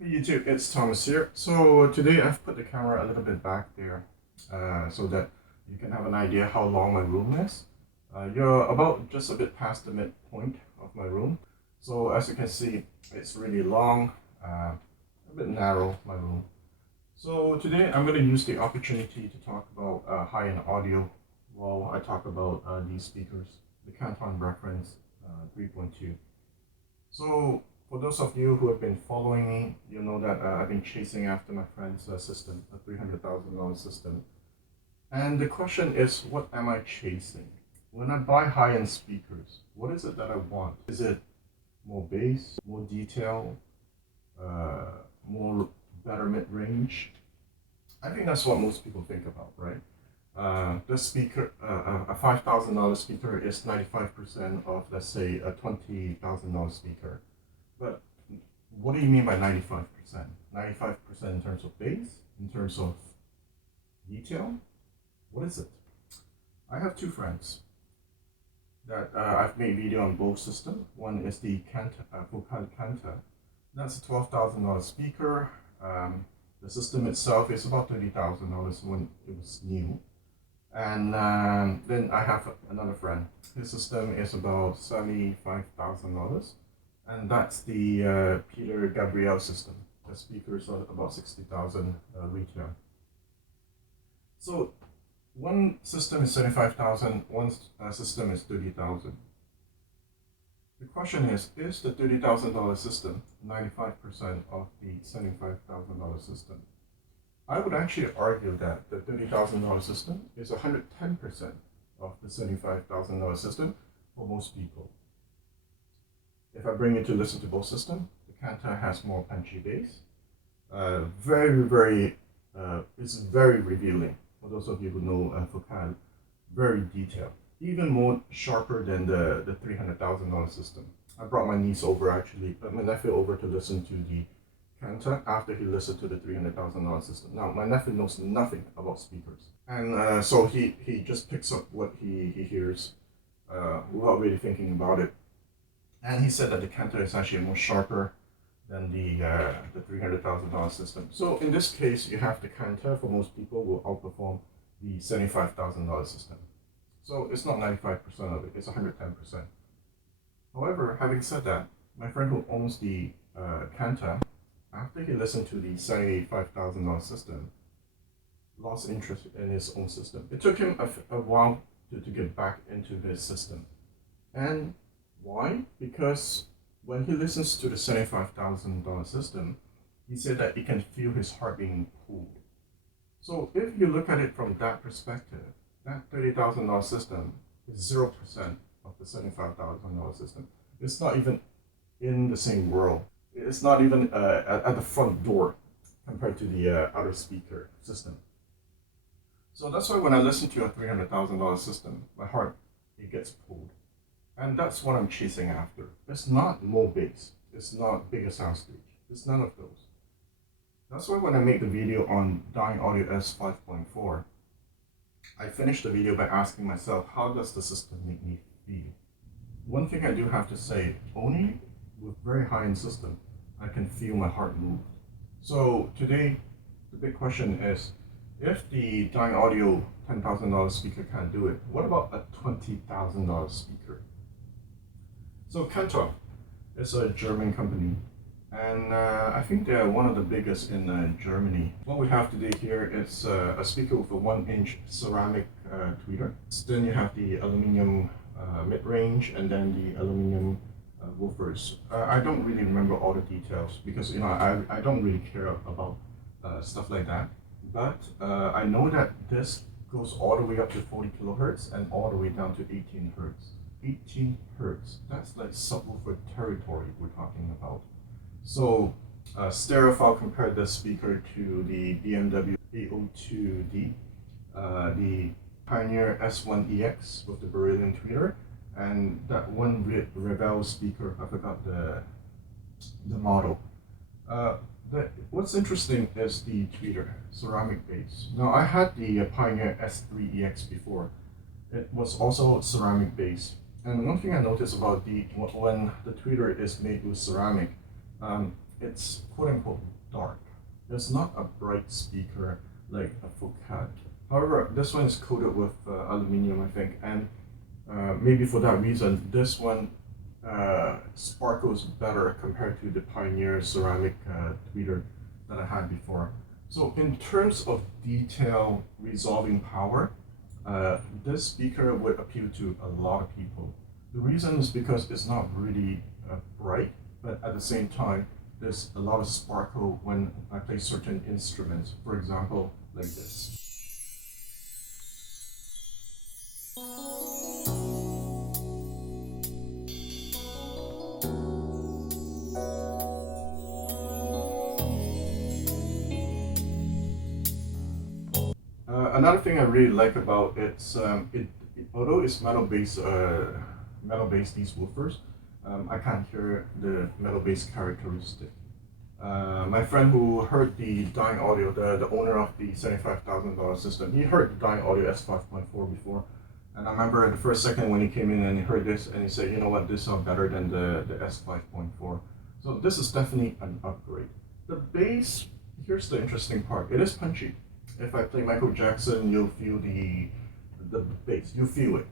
Hey YouTube, it's Thomas here. So today I've put the camera a little bit back there so that you can have an idea how long my room is. You're about just a bit past the midpoint of my room. So as you can see, it's really long, a bit narrow, my room. So today I'm going to use the opportunity to talk about high-end audio while I talk about these speakers, the Canton Reference 3.2. So for those of you who have been following me, you know that I've been chasing after my friend's system, a $300,000 system. And the question is, what am I chasing? When I buy high-end speakers, what is it that I want? Is it more bass, more detail, more better mid-range? I think that's what most people think about, right? The speaker, a $5,000 speaker is 95% of, let's say, a $20,000 speaker. But what do you mean by 95%? 95% in terms of bass, in terms of detail? What is it? I have two friends that I've made video on both systems. One is the Focal Canton. That's a $12,000 speaker. The system itself is about $30,000 when it was new. And then I have another friend. His system is about $75,000. And that's the Peter Gabriel system. The speakers are about 60,000 retail. So one system is 75,000, one system is 30,000. The question is the $30,000 system 95% of the $75,000 system? I would actually argue that the $30,000 system is 110% of the $75,000 system for most people. If I bring you to listen to both systems, the Canton has more punchy bass. It's very revealing. For those of you who know Focal, very detailed. Even more sharper than the $300,000 system. I brought my niece over actually, my nephew over to listen to the Canton after he listened to the $300,000 system. Now, my nephew knows nothing about speakers. And so he just picks up what he hears without really thinking about it. And he said that the Canton is actually more sharper than the $300,000 system. So in this case, you have the Canton for most people will outperform the $75,000 system. So it's not 95% of it, it's 110%. However, having said that, my friend who owns the Canton, after he listened to the $75,000 system, lost interest in his own system. It took him a while to get back into his system. And why? Because when he listens to the $75,000 system, he said that he can feel his heart being pulled. So if you look at it from that perspective, that $30,000 system is 0% of the $75,000 system. It's not even in the same world. It's not even at the front door compared to the other speaker system. So that's why when I listen to a $300,000 system, my heart, it gets pulled. And that's what I'm chasing after. It's not more bass. It's not bigger soundstage. It's none of those. That's why when I make the video on Dying Audio S5.4, I finished the video by asking myself, how does the system make me feel? One thing I do have to say, only with very high-end system, I can feel my heart move. So today, the big question is, if the Dying Audio $10,000 speaker can't do it, what about a $20,000 speaker? So Canton is a German company, and I think they're one of the biggest in Germany. What we have today here is a speaker with a 1-inch ceramic tweeter. Then you have the aluminum mid-range, and then the aluminum woofers. I don't really remember all the details because I don't really care about stuff like that. But I know that this goes all the way up to 40 kilohertz and all the way down to 18 hertz. 18 hertz. That's like subwoofer territory we're talking about. So stereophile compared this speaker to the BMW A02D, the Pioneer S1EX with the beryllium tweeter, and that one Revell speaker, I forgot the model. What's interesting is the tweeter, ceramic base. Now I had the Pioneer S3EX before. It was also ceramic base. And one thing I noticed about when the tweeter is made with ceramic, it's quote unquote It's not a bright speaker like a Focal. However, this one is coated with aluminium, I think, and maybe for that reason, this one sparkles better compared to the Pioneer ceramic tweeter that I had before. So in terms of detail resolving power, this speaker would appeal to a lot of people. The reason is because it's not really bright, but at the same time, there's a lot of sparkle when I play certain instruments, for example, like this. Another thing I really like about although it's metal-based these woofers, I can't hear the metal-based characteristic. My friend who heard the Dying Audio, the owner of the $75,000 system, he heard the Dying Audio S5.4 before, and I remember the first second when he came in and he heard this, and he said, you know what, this sounds better than the S5.4. So this is definitely an upgrade. The bass, here's the interesting part, it is punchy. If I play Michael Jackson, you'll feel the bass, you feel it.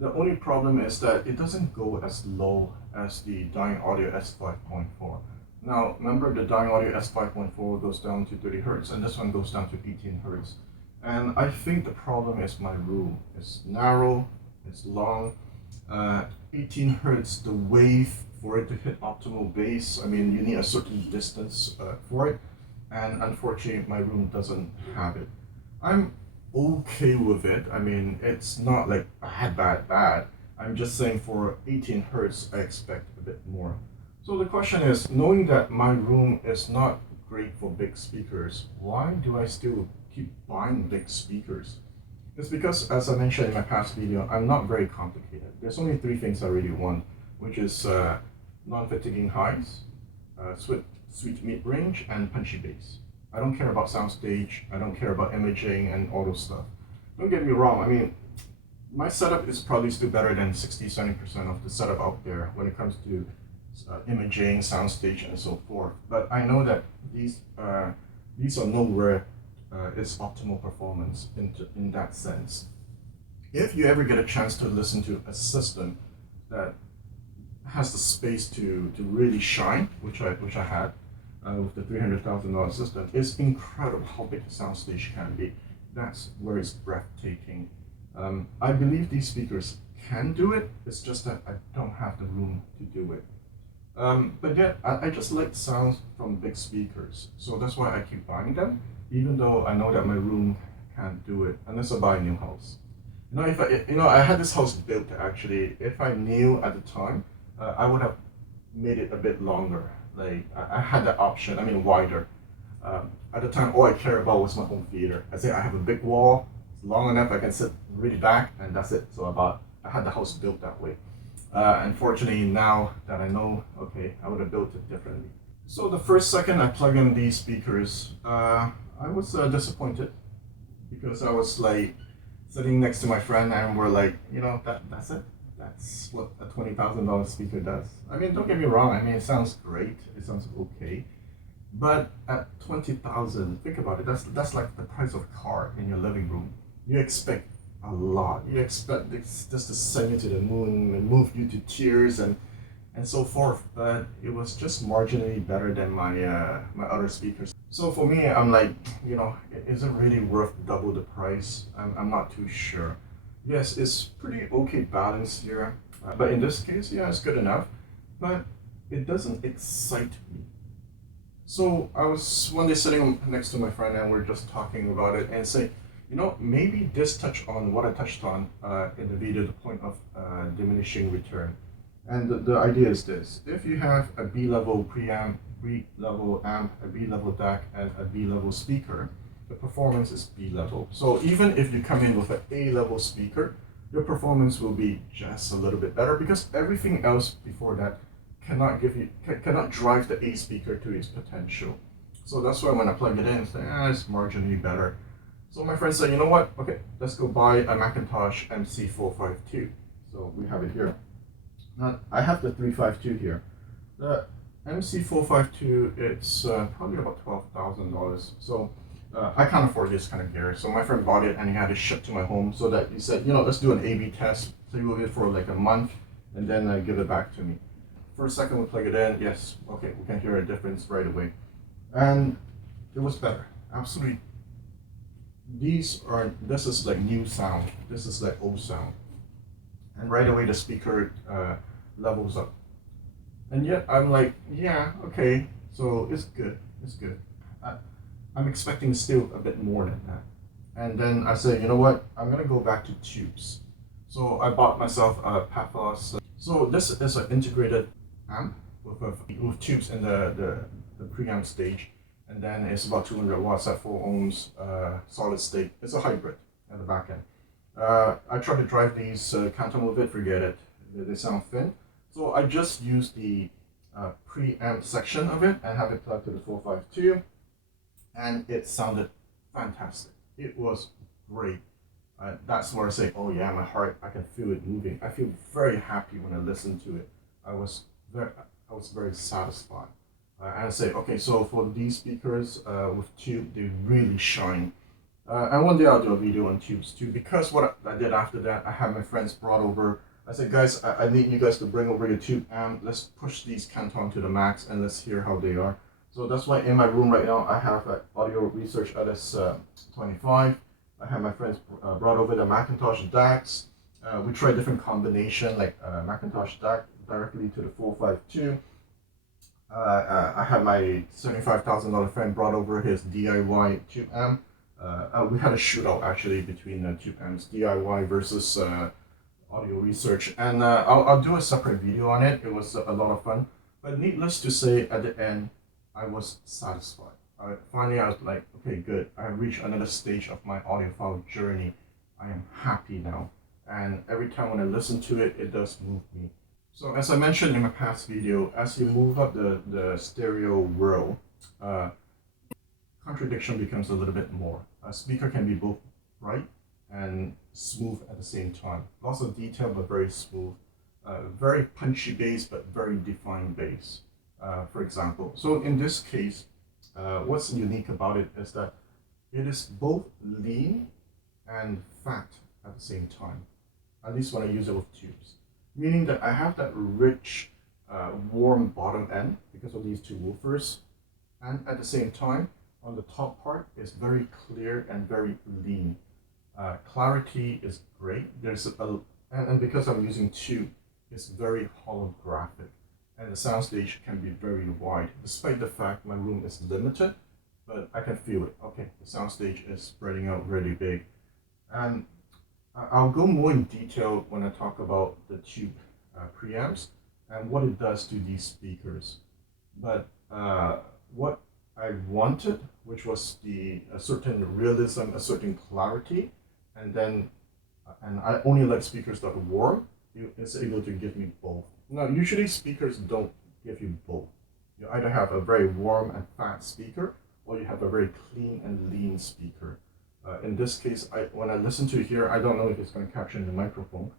The only problem is that it doesn't go as low as the Dying Audio S5.4. Now, remember the Dying Audio S5.4 goes down to 30 Hertz, and this one goes down to 18 Hertz. And I think the problem is my room. It's narrow, it's long. 18 Hertz, the wave for it to hit optimal bass, I mean, you need a certain distance for it. And unfortunately, my room doesn't have it. I'm okay with it. I mean, it's not like bad. I'm just saying for 18 Hertz, I expect a bit more. So the question is, knowing that my room is not great for big speakers, why do I still keep buying big speakers? It's because, as I mentioned in my past video, I'm not very complicated. There's only 3 things I really want, which is non-fatiguing highs, sweet mid-range, and punchy bass. I don't care about soundstage, I don't care about imaging and all those stuff. Don't get me wrong, I mean, my setup is probably still better than 60-70% of the setup out there when it comes to imaging, soundstage, and so forth. But I know that these are nowhere its optimal performance in that sense. If you ever get a chance to listen to a system that has the space to really shine, which I had with the $300,000 system, it's incredible how big the soundstage can be. That's where it's breathtaking. I believe these speakers can do it, it's just that I don't have the room to do it. But yet, I just like sounds from big speakers, so that's why I keep buying them, even though I know that my room can't do it unless I buy a new house. I had this house built actually. If I knew at the time, I would have made it a bit longer. Like I had that option. I mean, wider. At the time, all I cared about was my home theater. I said I have a big wall, it's long enough I can sit really back, and that's it. So I had the house built that way. Unfortunately, now that I know, okay, I would have built it differently. So the first second I plug in these speakers, I was disappointed because I was like sitting next to my friend and we're like, that's it. That's what a $20,000 speaker does. I mean, don't get me wrong. I mean, it sounds great. It sounds okay. But at $20,000, think about it. That's like the price of a car in your living room. You expect a lot. You expect this just to send you to the moon and move you to tears and so forth. But it was just marginally better than my my other speakers. So for me, I'm like, is it really worth double the price? I'm not too sure. Yes, it's pretty okay balance here, but in this case, yeah, it's good enough, but it doesn't excite me. So I was one day sitting next to my friend and we're just talking about it and say, maybe this touched on what I touched on in the video, the point of diminishing return. And the idea is this: if you have a B-level preamp, B-level amp, a B-level DAC, and a B-level speaker, the performance is B-level. So even if you come in with an A-level speaker, your performance will be just a little bit better because everything else before that cannot drive the A speaker to its potential. So that's why when I plug it in, it's marginally better. So my friend said, you know what? Okay, let's go buy a Mcintosh MC452. So we have it here. Now I have the 352 here. The MC452, it's probably about $12,000. So I can't afford this kind of gear. So my friend bought it and he had it shipped to my home so that he said, let's do an A/B test. So he will it for like a month and then give it back to me. For a second we plug it in, yes, okay, we can hear a difference right away. And it was better, absolutely. This is like new sound, this is like old sound. And right away the speaker levels up. And yet I'm like, yeah, okay, so it's good, it's good. I'm expecting still a bit more than that. And then I say, you know what, I'm gonna go back to tubes. So I bought myself a Pathos. So this is an integrated amp with tubes in the preamp stage. And then it's about 200 watts at 4 ohms solid state. It's a hybrid at the back end. I tried to drive these Canton with it, forget it. They sound thin. So I just used the preamp section of it and have it plugged to the 452. And it sounded fantastic. It was great. That's where I say, oh yeah, my heart, I can feel it moving. I feel very happy when I listen to it. I was very satisfied. And I say, okay, so for these speakers with tube, they really shine. And one day I'll do a video on tubes too, because what I did after that, I had my friends brought over. I said, guys, I need you guys to bring over your tube amp. Let's push these Canton to the max and let's hear how they are. So that's why in my room right now, I have an Audio Research LS25. I have my friends brought over the Mcintosh DACs. We tried different combination, like Mcintosh DAC directly to the 452. I had my $75,000 friend brought over his DIY tube amp. We had a shootout actually between the tube amps, DIY versus Audio Research, and I'll do a separate video on it. It was a lot of fun. But needless to say, at the end, I was satisfied. Finally, I was like, okay, good. I have reached another stage of my audiophile journey. I am happy now. And every time when I listen to it, it does move me. So as I mentioned in my past video, as you move up the stereo world, contradiction becomes a little bit more. A speaker can be both bright and smooth at the same time. Lots of detail, but very smooth. Very punchy bass, but very defined bass. For example. So in this case, what's unique about it is that it is both lean and fat at the same time, at least when I use it with tubes. Meaning that I have that rich, warm bottom end because of these two woofers, and at the same time, on the top part is very clear and very lean. Clarity is great. And because I'm using tube, it's very holographic. And the soundstage can be very wide, despite the fact my room is limited, but I can feel it. Okay, the soundstage is spreading out really big. And I'll go more in detail when I talk about the tube preamps and what it does to these speakers. But what I wanted, which was a certain realism, a certain clarity, and I only like speakers that are warm, it's able to give me both. Now, usually speakers don't give you both. You either have a very warm and fat speaker, or you have a very clean and lean speaker. In this case, when I listen to it here, I don't know if it's going to capture in the microphone.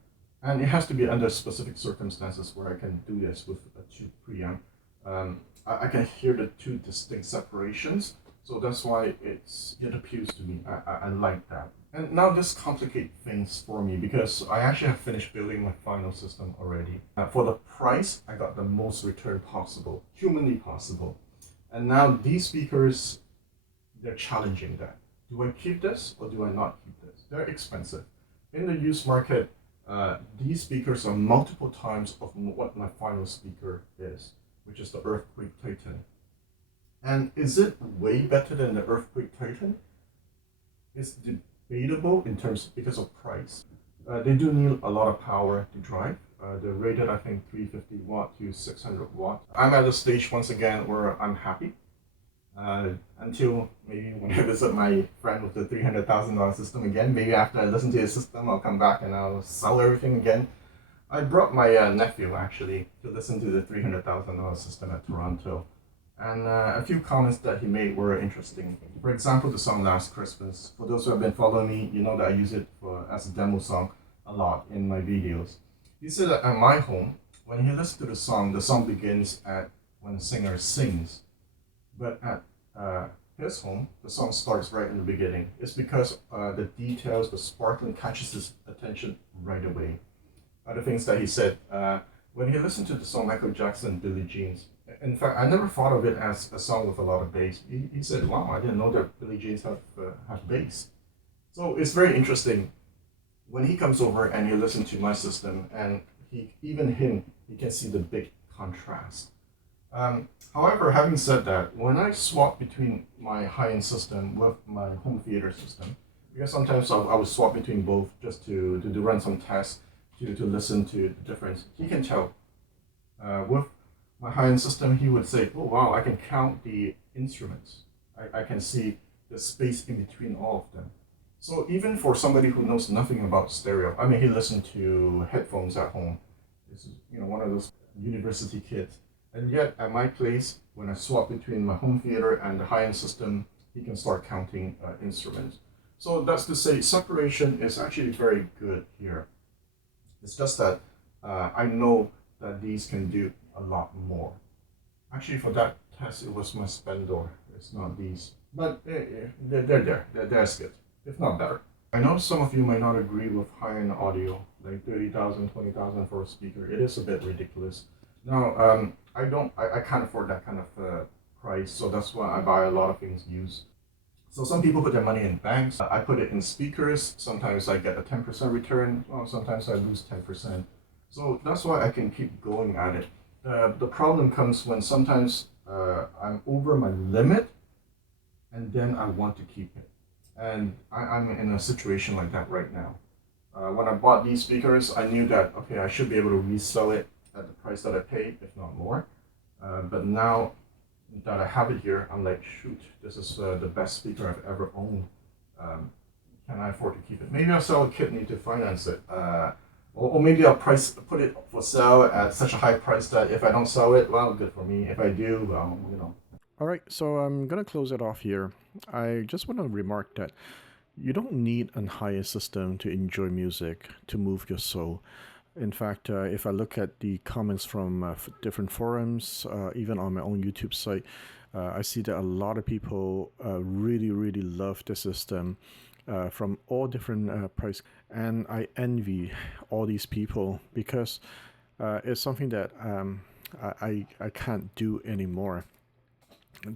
And it has to be under specific circumstances where I can do this with a tube preamp. I can hear the two distinct separations, so that's why it appeals to me. I like that. And now this complicates things for me because I actually have finished building my final system already. For the price, I got the most return possible, humanly possible. And now these speakers, they're challenging that. Do I keep this or do I not keep this? They're expensive. In the used market, these speakers are multiple times of what my final speaker is, which is the Earthquake Titan. And is it way better than the Earthquake Titan? It's debatable because of price. They do need a lot of power to drive. They're rated, I think, 350 watt to 600 watt. I'm at a stage once again where I'm happy. Until maybe when I visit my friend with the $300,000 system again, maybe after I listen to his system, I'll come back and I'll sell everything again. I brought my nephew actually to listen to the $300,000 system at Toronto. And a few comments that he made were interesting. For example, the song Last Christmas. For those who have been following me, you know that I use it as a demo song a lot in my videos. He said that at my home, when he listens to the song begins at when a singer sings. But at his home, the song starts right in the beginning. It's because the details, the sparkling catches his attention right away. Other things that he said, when he listened to the song Michael Jackson, Billie Jean's, in fact, I never thought of it as a song with a lot of bass. He said, wow, I didn't know that Billie Jean's have bass. So it's very interesting. When he comes over and he listens to my system, and he can see the big contrast. However, having said that, when I swap between my high-end system with my home theater system, because sometimes I would swap between both just to run some tests, to listen to the difference, he can tell. With my high-end system, he would say, oh wow, I can count the instruments. I can see the space in between all of them. So even for somebody who knows nothing about stereo, I mean, he listened to headphones at home. This is, one of those university kids. And yet at my place, when I swap between my home theater and the high-end system, he can start counting instruments. So that's to say, separation is actually very good here. It's just that I know that these can do a lot more. Actually, for that test, it was my Spendor. It's not these. But they're there. That's good, if not better. I know some of you might not agree with high-end audio, like 30,000, 20,000 for a speaker. It is a bit ridiculous. Now, I can't afford that kind of price, so that's why I buy a lot of things used. So some people put their money in banks. I put it in speakers. Sometimes I get a 10% return. Well, sometimes I lose 10%. So that's why I can keep going at it. The problem comes when sometimes I'm over my limit, and then I want to keep it. And I'm in a situation like that right now. When I bought these speakers, I knew that, okay, I should be able to resell it at the price that I paid, if not more. But now that I have it here, I'm like, shoot, this is the best speaker I've ever owned. Can I afford to keep it? Maybe I'll sell a kit, need to finance it. Or maybe I'll put it for sale at such a high price that if I don't sell it, well, good for me. If I do, well, All right, so I'm gonna close it off here. I just want to remark that you don't need a higher system to enjoy music, to move your soul. In fact, if I look at the comments from different forums, even on my own YouTube site, I see that a lot of people really, really love the system from all different price. And I envy all these people because it's something that I can't do anymore.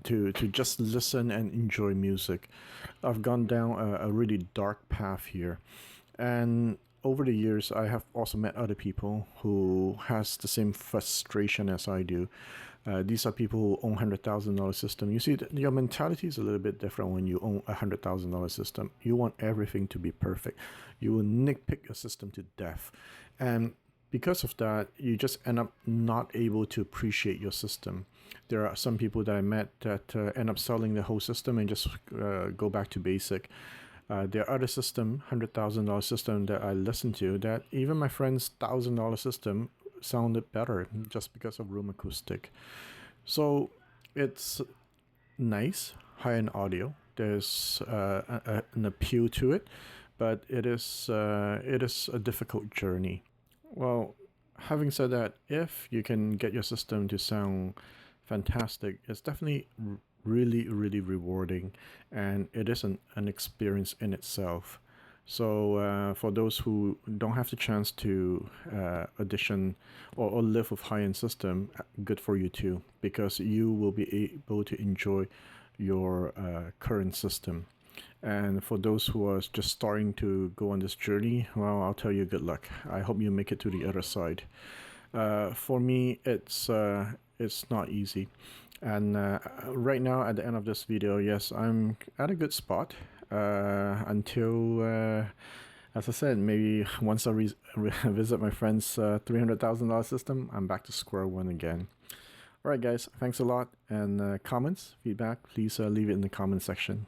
To just listen and enjoy music. I've gone down a really dark path here, and over the years I have also met other people who has the same frustration as I do. These are people who own $100,000 system. You see, your mentality is a little bit different when you own $100,000 system. You want everything to be perfect. You will nitpick your system to death, and because of that, you just end up not able to appreciate your system. There are some people that I met that end up selling the whole system and just go back to basic. There are other system, $100,000 system that I listen to that even my friend's $1,000 system sounded better just because of room acoustic. So it's nice, high-end audio. There's an appeal to it, but it is a difficult journey. Well, having said that, if you can get your system to sound fantastic, it's definitely really, really rewarding, and it is an experience in itself. So for those who don't have the chance to audition or live with high-end system, good for you too, because you will be able to enjoy your current system. And for those who are just starting to go on this journey, well, I'll tell you good luck. I hope you make it to the other side. For me, it's not easy. And right now, at the end of this video, yes, I'm at a good spot until, as I said, maybe once I visit my friend's $300,000 system, I'm back to square one again. All right, guys, thanks a lot. And comments, feedback, please leave it in the comment section.